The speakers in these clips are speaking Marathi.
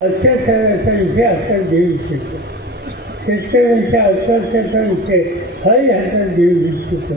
अत्याचाराचा हातात देऊ इच्छितो, शेतकऱ्यांच्या आत्महत्याचा विषय हाही हातात देऊ इच्छितो.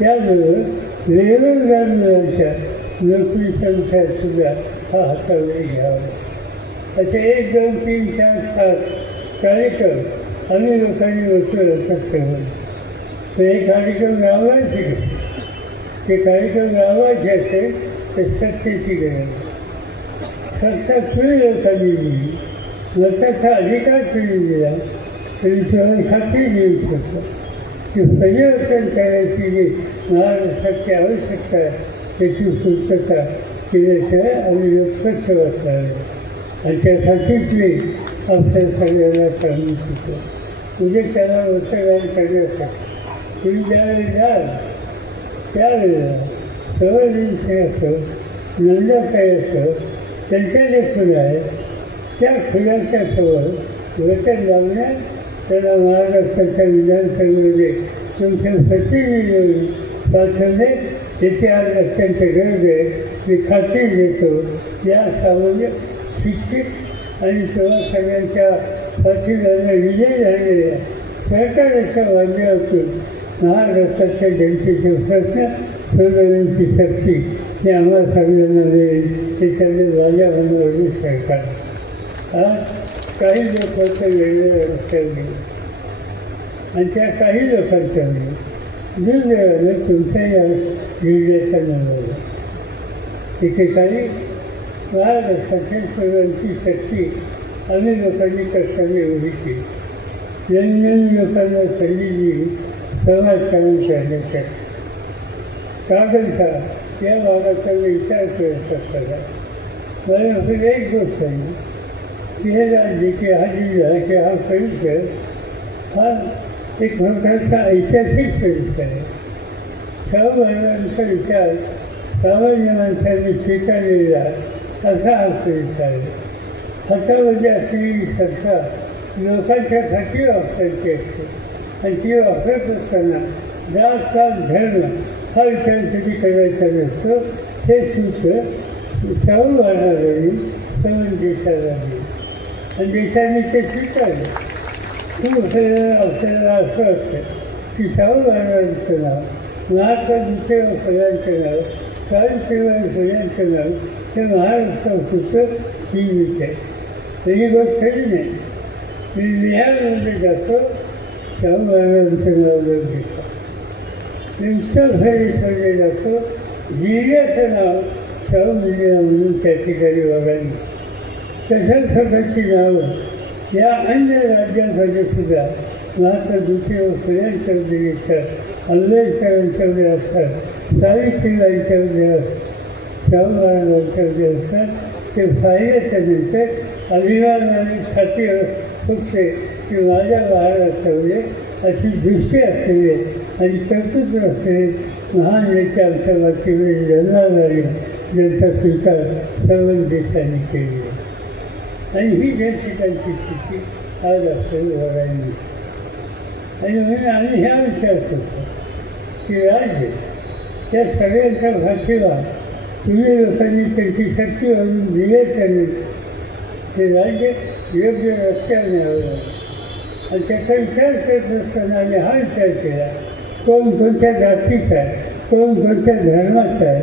त्याबरोबर बेरोजगार मुलांच्या नोकरी संख्या सुद्धा हा हातावर घ्यावा. असे 1, 2, 3, 4, 5 कार्यक्रम आम्ही लोकांनी बसवलं ठेवलं. तर हे कार्यक्रम राबवायचे का? ते कार्यक्रम राबवायचे असेल तर सत्तेची गरज. सत्ता सुरू लोकांनी दिली, मताचा अधिकार सुरू दिला तरी तुम्हाला खात्री देऊ शकतो की परिवर्तन करायची जी महाराष्ट्राची आवश्यकता आहे त्याची पूर्तता केल्याशिवाय आम्ही लोक स्वच्छ बसणार आणि त्या खात्रीतली आपल्या सगळ्यांना सांगू इच्छितो. उद्या त्याला मतदान करण्यासाठी तुम्ही ज्यावेळी जाल त्यावेळेला सवयीन सिंह असो, नंदाताई असो, त्यांच्या जे खुलं आहे त्या खुलाच्या समोर वचन लावण्यात त्याला महाराष्ट्राच्या विधानसभेमध्ये तुमचे प्रतिनिधी पाठवणे याची आज अत्यंत गरज आहे. मी खात्री देतो या सामान्य शिक्षित आणि तेव्हा सगळ्यांच्या पाठीला विजय झालेल्या सरकारच्या माध्यमातून महाराष्ट्राच्या जनतेचे प्रश्न सोडवण्याची शक्ती ही आम्हाला सगळ्यांना मिळेल. हे सगळे राजा बनवले सरकार. आज काही लोक वेगवेगळ्या रस्त्यावर गेले आणि त्या काही लोकांच्या दुर्दैवानं तुमच्या या निर्णयाचा नव्हता. एकेकाळी महाराष्ट्राच्या सर्वांची शक्ती आम्ही लोकांनी कष्टाने उभी केली. नवीन लोकांना संधी दिली समाजकारण करण्यासाठी. कागदचा या भागाचा विचार करत असताना मला आपली एक गोष्ट आहे की हे राज्य की हा जिल्हा किंवा हा परिसर हा एक प्रकारचा ऐतिहासिक परिसर आहे. सर्वांचा विचार सामान्य माणसांनी स्वीकारलेला असा हा परिसर आहे. हातामध्ये असलेली सत्ता लोकांच्या खाती वापरायची असते आणि ती वापरत असताना जात पात धर्म हा विचार कधी करायचा नसतो. हे सूत्र सर्व भारताला सर्व देशाला आणि देशाने ते स्वीकारलं. खूप आपल्याला असं असतं की सर्व भारताचं नाव, महात्मा ज्योतिबा फुलांचं नाव, सावित्रीबाई फुलांचं नाव हे महाराष्ट्रापुरतं सीमित आहे. तर ही गोष्ट खरी नाही. मी बिहारमध्ये जातो शाहू महाराजांचं नाव लोक घेतो. मी उत्तर प्रदेशमध्ये जातो जिल्ह्याचं नाव शाहू जिल्हा म्हणून त्या ठिकाणी बघायला. तसंच स्वतःची नावं या अन्य राज्यांमध्ये सुद्धा महात्मा ज्योतिबा फुल्यांच्यामध्ये असतात, आंबेडकरांच्यामध्ये असतात, सावित्रीबाईंच्यामध्ये असतात, शाहू महाराजांच्यामध्ये असतात. ते पाहिल्याच्यानंतर अभिमानाने छाती फुटते की माझ्या महाराष्ट्रामध्ये अशी दृष्टी असलेले आणि कर्तृत्व असलेले महान नेते आमच्या मातीमध्ये जन्माला आले ज्यांचा स्वीकार सर्व देशांनी केली आहे. आणि ही ठिकाणची स्थिती आज आपल्याला बघायला मिळते. आणि म्हणून आम्ही ह्या विचार करतो की राज्य त्या सगळ्यांच्या भाषेला तुम्ही लोकांनी त्यांची शक्ती वाढून दिल्याच्याने ते राज्य योग्य रस्त्यावर न्यावं आणि त्याचा विचार करत असताना आम्ही हा विचार केला कोण कोणत्या जातीचा आहे, कोण कोणत्या धर्माचा आहे,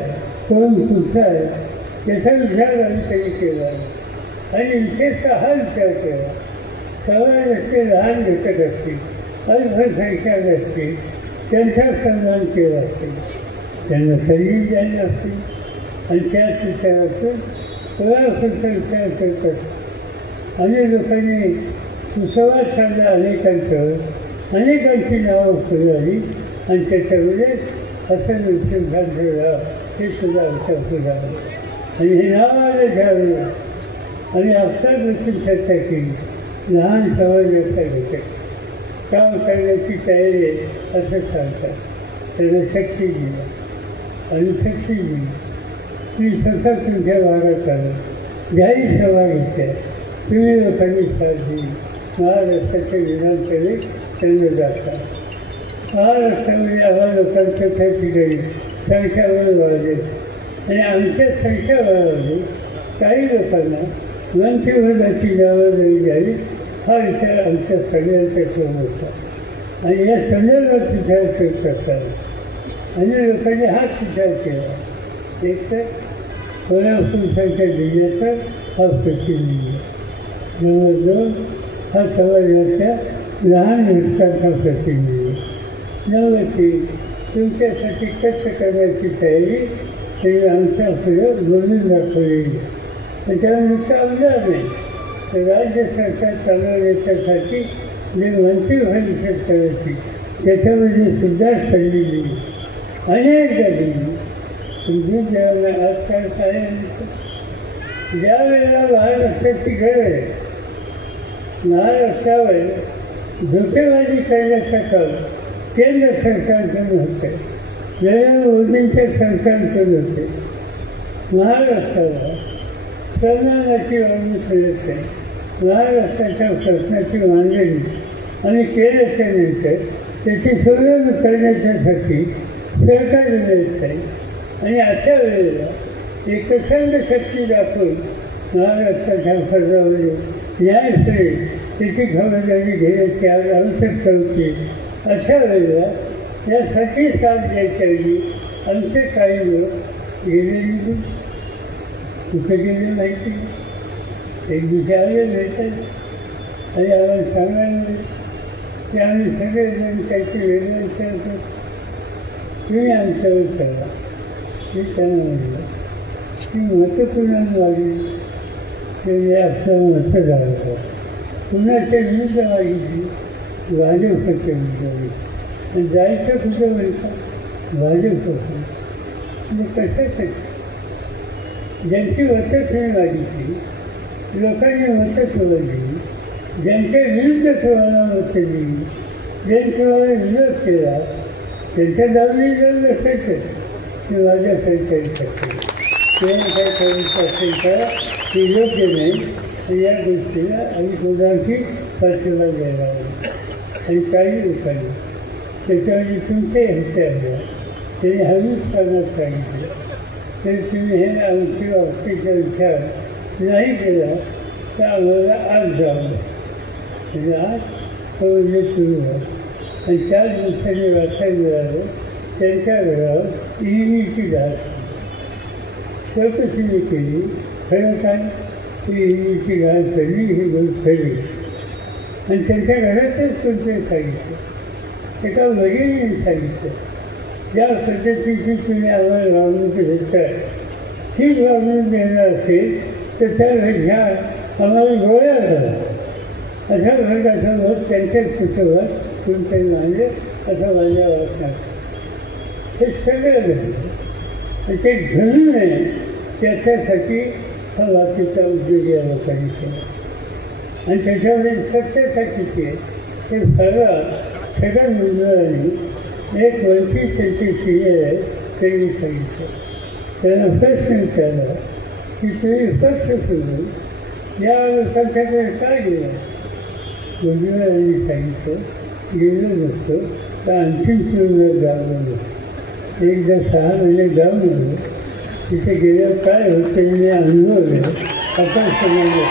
कोण कुठचा आहे याचा विचार आम्ही कधी केला. आणि विशेषतः हा विचार केला समाजाचे लहान घटक असतील, अल्पसंख्याक असतील त्यांचा सन्मान केला असतील, त्यांना संधी द्यायला असतील आणि त्याच विचारातून कोणाचा विचार करत असतो. अनेक लोकांनी सुसंवाद साधला अनेकांच्यावर, अनेकांची नावं फुलवली आणि त्याच्यामध्ये हसन हुसेन खानचं नाव हे सुद्धा आमच्या फुलावं आणि हे नाव आलं त्यावेळेला आणि आपसात बसून चर्चा केली. लहान समाजाचा घटक काम करण्याची तयारी आहे असं सांगतात. त्याला शक्ती दिली आणि शक्ती दिली ती सतत तुमच्या भागात आलं. जाहीर सभा घेतल्या, तुम्ही लोकांनी साथ दिली. महाराष्ट्राच्या विधानसभेत त्यांना जातात. महाराष्ट्रामध्ये आम्हा लोकांच्या त्या ठिकाणी संख्याबळ वाढले आणि आमच्या संख्याबळामध्ये काही लोकांना वंशभेदाची जबाबदारी घ्यावी हा विचार आमच्या सगळ्यांच्या समोर होता. आणि या संदर्भात विचार करत असताना आणि लोकांनी हाच विचार केला. एक तर कोल्हापूरसारख्या जिल्ह्याचा हा प्रतिनिधी, जवळजवळ हा समाजाच्या लहान घटकांचा प्रतिनिधी, नव्वती तुमच्यासाठी कष्ट करण्याची तयारी त्यांनी आमच्या पुढे बोलून दाखवलेली. त्याच्यावर नुसतं अवजार नाही तर राज्य सरकार चालवण्याच्यासाठी जे मंत्रिमंडळ शेतकऱ्याची त्याच्यामध्ये सुद्धा ठरलेली अनेकदा दिली. तुमची जेव्हा आजकाल काय ज्या वेळेला महाराष्ट्राची गरज आहे, महाराष्ट्रावर धोकेबाजी करण्याचं काम केंद्र सरकारकडून होते, नरेंद्र मोदींच्या सरकारकडून होते. महाराष्ट्राला सन्मानाची वागणूक मिळत नाही. महाराष्ट्राच्या प्रश्नाची मांडणी आणि केल्याच्या नंतर त्याची सोडवणूक करण्याच्यासाठी सरकार मिळत नाही. आणि अशा वेळेला एक प्रचंड शक्ती दाखवून महाराष्ट्राच्या कर्जामध्ये न्याय करेल त्याची खबरदारी घेण्याची आज आवश्यकता होती. अशा वेळेला यासाठी साथ द्यायच्या ऐवजी आमचे काही लोक गेलेली कुठे गेले माहिती, एक दिवशी आले भेटत आणि आम्हाला सांगायला की आम्ही सगळेजण काहीतरी वेगळं विचारतो, तुम्ही आमच्यावर चला. मी त्यांना म्हटलं की मतं कुणाला लागली ते आपलं मतं झालं, कुणाच्या विरुद्ध मागितली, भाजपच्या विरुद्ध. आणि जायचं कुठं म्हणतात भाजपचं, म्हणजे कशासाठी? ज्यांची मतं तुम्ही मागितली, लोकांनी मतं तुम्हाला दिली, ज्यांच्या विरुद्ध तुम्हाला मतं दिली, ज्यांनी तुम्हाला विरोध केला त्यांच्या दावणी जाऊन नसायचं की माझ्या काही करू शकते, किंवा काही करू असेल तर ते योग्य नाही. या गोष्टीला आम्ही कोणाची पाठिंबा द्यायला हवा. आणि काही लोकांनी त्याच्यामध्ये तुमचे हिस्से आहे त्यांनी हळूच करण्यास सांगितलं, तरी तुम्ही हे आमची बाबतीचा विचार नाही केला तर आम्हाला आज जावं. म्हणजे आज तो म्हणजे सुरू आहे. आणि 4 दिवसांनी वाचायला मिळालं त्यांच्या घरावर ईडीची डाळ चौकशी मी केली. खरं काय ती ईडीची डाळ खरी ही गोष्ट खरी. आणि त्यांच्या घरातच कोणतरी सांगितलं, एका वडिलांनी सांगितलं, ज्या पद्धतीची तुम्ही आम्हाला वागणूक देताय ही वागणूक देणार असेल तर त्या घ्या आम्हाला गोळ्या झाला. अशा वर्गाचा मत त्यांच्याच कुटुंबात कोणतरी मानले असं माझ्या वाटणार. हे सगळं घडलं. ते घडू नये त्याच्यासाठी हा बाकीचा उद्योग या लोकांनी केला. आणि त्याच्यामध्ये सत्यता किती आहे ते सगळं सगळ्या मुलांनी एक वंचित त्यांची सिनियर आहे त्यांनी सांगितलं. त्यांना प्रश्न विचारला की तुम्ही पक्ष सोडून या लोकांच्याकडे काय गेला. मुलींनी सांगितलं गेलो नसतो तर आणखीन पूर्ण जावं नसतं. एकदा 6 महिने जाऊन आलो, तिथे गेल्यावर काय होतं मी अनुभवलं. आता समजलं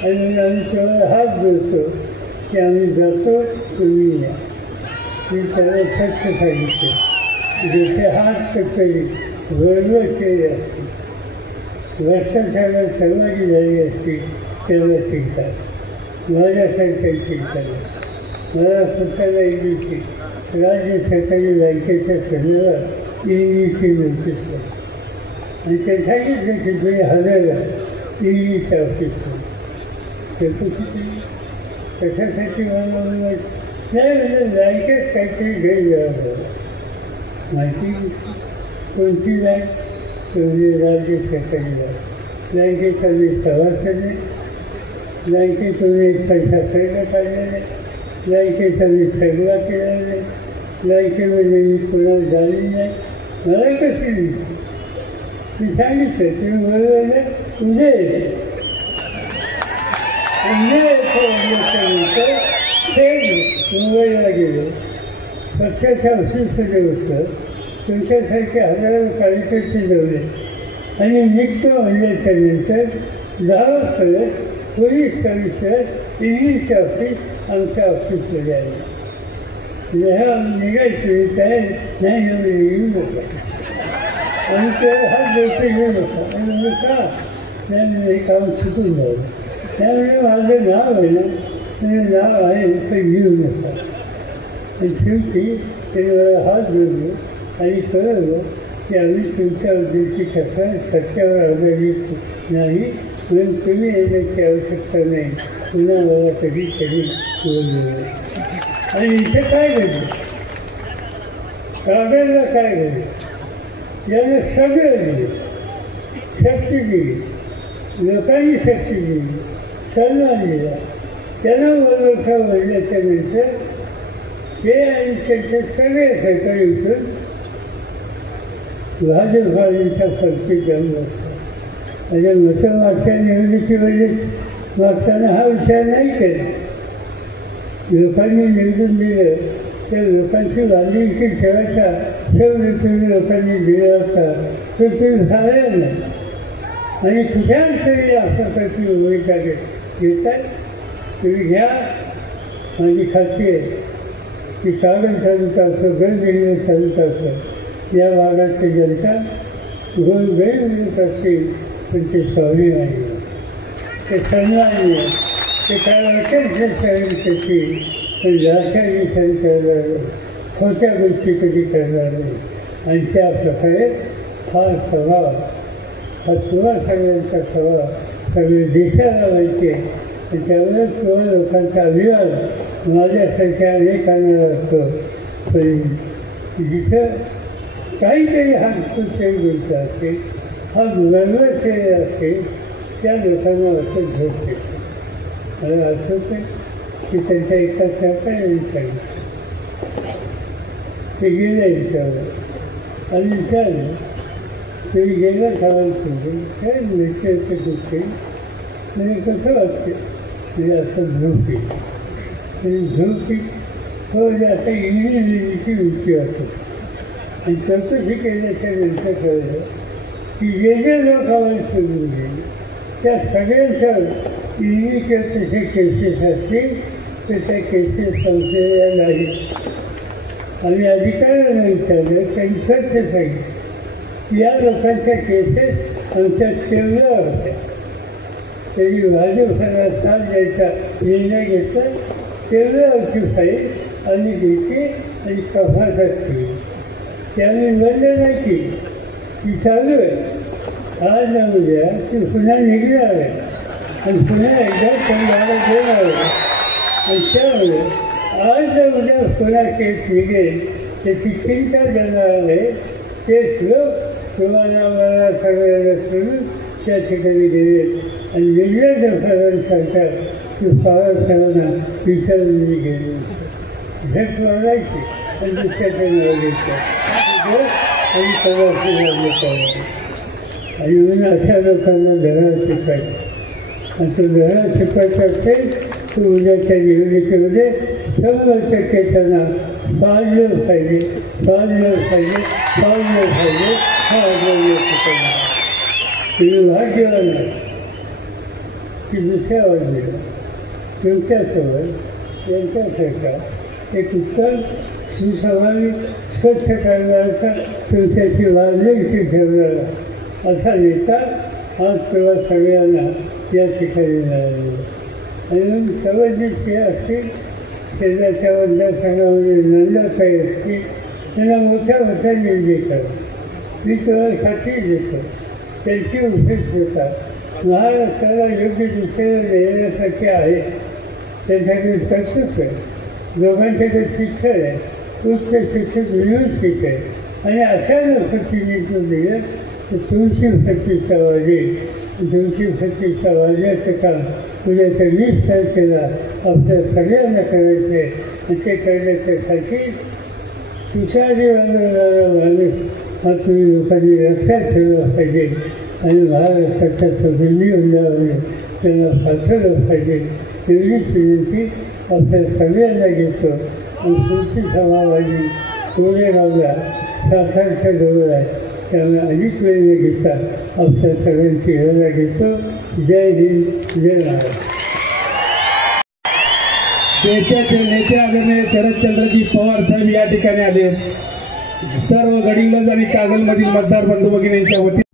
आणि आम्ही तेव्हा हात जोडतो की आम्ही जातो तुम्ही या. मी त्याला स्वच्छ सांगितलं, जसे हात कचोरी बरोबर केले असते, वर्षासाला सर्वांची झाली असती तेव्हा शिकतात, माझ्यासारख्या शिकतात. मला स्वतःला एक दिवशी राज्य सरकारी बँकेच्या संदर्भात ईडीची नोटीस आणि त्यासाठी देखील तुम्ही हजरला ईडीच्या ऑफिसवर चौकशी केली. कशासाठी मला नाही म्हणजे बँकेत काहीतरी गैरव्यवहार झाला. माहिती कोणती बँक? म्हणजे राज्य सरकारी बँक. बँकेचा मी सभासद आहे, बँकेतून एक पैसा खरेदी काढलेला आहे, बँकेचा मी सगळा केलेला नाही, बँकेमध्ये मी कोणाला झालेली नाही. मला कशी दिली मी सांगितलं तुम्ही बरोबर उद्या मुंबईला गेलो, पक्षाच्या ऑफिसमध्ये बसलं, तुमच्यासारखे हजारो कार्यकर्ते जवळे आणि नित्य म्हणल्याच्या नंतर गावाकडे पोलीस कमिशनर इंग्लिश ऑफिस आमच्या ऑफिसमध्ये आले. निघायची तयारी नाही येऊ नका आणि ते हात जोडते येऊ नका आणि म्हणजे का त्यामुळे हे काम चुकून जाईल. त्यामुळे माझं नाव आहे ना म्हणजे नाव आहे तर येऊ नका. आणि शेवटी ते मला हात जोडले आणि कळवलं की आम्ही तुमच्या उद्देशी तक्रार सत्यावर आधारित नाही म्हणून तुम्ही येण्याची आवश्यकता नाही. पुन्हा मला कधी बोललं. आणि इथे काय घडलं कागदला काय घडलं यानं सगळं दिलं. शक्ती दिली, लोकांनी शक्ती दिली, सन्मान दिला. त्यानं वरवसा वळल्याच्या नंतर हे आणि त्यांचे सगळे सहकारी उठून भाजपवाल्यांच्या फलकी जाऊन बसतात. म्हणजे मतं मागच्या निवडणुकीची वेळी मागताना हा विचार नाही केला. लोकांनी निवडून दिलं त्या लोकांची बांधिलकी ठेवायचा सवय तुम्ही लोकांनी दिला होता तो तुम्ही झाला नाही. आणि कुठल्याच तरी आपल्यासाठी भूमिका घेतात. तुम्ही घ्या माझी खात्री आहे की कागद तालुका असो गडगिरी तालुका असो या भागाची जनता गैरविरोध असतील पण ते स्वाभिमानी ते सन्माननीय ते काय वाटेल त्याची पण राष्ट्रीय करणार खोट्या गोष्टी कधी करणार नाही. आणि त्या प्रकारे हा स्वभाव हा तुम्हा सगळ्यांचा स्वभाव सगळे देशाला माहिती आहे. आणि त्यामुळे तुम्हा लोकांचा अभिमान माझ्यासारख्या अनेकांना असतो. पण जिथं काहीतरी हा कुठल्याही गोष्ट असते हा गुणांवर केलेला असते त्या लोकांना असं झोप येते. मला आठवतं की त्यांच्या एका सहकार्याने सांगितलं ते गेले विचारलं आणि विचारलं तुम्ही गेला खावायला तुम्ही काय निश्चयाचे गोष्टी म्हणजे कसं वाटते म्हणजे असं झोप येईल. म्हणजे झोप म्हणजे आता इंग्रजीची वृत्ती असते. आणि चौकशी केल्याच्या नंतर कळलं की जे जे लोक खावायला सोडून गेले त्या सगळ्यांच्या इंग्लिशच्या तसे केसेस असतील तर त्या केसेस संस्थेला नाहीत. आम्ही अधिकाऱ्यांना विचारलं त्यांनी स्वच्छ सांगितलं या लोकांच्या केसेस आमच्या सेवल्या होत्या. त्यांनी भाजपला साथ द्यायचा निर्णय घेतला. सेवल्यावरची फाईल आम्ही घेतली आणि कफासात केली. त्यामुळे बंद नाही केली ती चालू आहे. आज ना उद्या ती पुन्हा निघणार आहे आणि पुन्हा एकदा त्यांना देणार आहे. आणि त्यामुळे आज ना उद्या पुन्हा केस निघेल त्याची चिंता देणार आहे. तेच लोक तुम्हाला मला सगळ्यांना सोडून त्या ठिकाणी गेले आणि वेगळ्या दफादार सांगतात की फार सर्वांना विचारून मी गेले झट मारायची आणि दुसऱ्याच्या नाव घेतात आणि प्रवासी लागले पाहिजे. आणि म्हणून अशा लोकांना धडा शिकवायचा. आणि तो धडा शिकवायचा असेल तर उद्याच्या निवडणुकीमध्ये 100% त्यांना पाळलं पाहिजे हा आग्रह शिकवला. तुम्ही भाग्यवान आहे की दुसऱ्या बाजूला तुमच्यासोबत यांच्यासारखा एक उत्तम सुसंवादित स्वच्छ करण्याचा तुमच्याशी वाजण्याची ठेवणारा असा नेता आज तेव्हा सगळ्यांना या ठिकाणी मिळालेला. आणि सर्वजित असतील शेजारच्या मतदारसंघामध्ये नंदाताई असतील त्यांना मोठ्या मोठ्या निर्णय करा. मी तुम्हाला खात्री देतो त्यांची उपयोग होतात महाराष्ट्राला योग्य दिशेला देण्यासाठी आहे. त्यांच्याकडे कर्तृत्व आहे. दोघांच्याकडे शिक्षण आहे. उच्च शिक्षित व्यवस्थित आहे. आणि अशा लोकप्रतिनिधित्व दिलं तर तुमची प्रतिष्ठा वाढेल. तुमची प्रतिष्ठा वाढण्याचं काम उद्याच्या 20 तारखेला आपल्या सगळ्यांना करायचं आहे. आणि ते करण्याच्यासाठी तुषारी आंदोलनाला माणूस हा तुम्ही लोकांनी लक्षात ठेवला पाहिजे. आणि महाराष्ट्राच्या सगळी उन्हाळ्यामध्ये त्यांना पाठवलं पाहिजे. एवढीच विनंती आपल्या सगळ्यांना घेतो. आणि तुमची समावादी कोरेगावला साखरच्या जवळ आहे त्यामुळे अधिक वेळ न घेता आपल्या सगळ्यांची गरजा घेतो. जय हिंद, जय महाराष्ट्र. देशाचे नेते आदरणीय शरदचंद्रजी पवार साहेब या ठिकाणी आले. सर्व गडिंग्लज आणि कागलमधील मतदार बंधू भगिनींच्या वतीने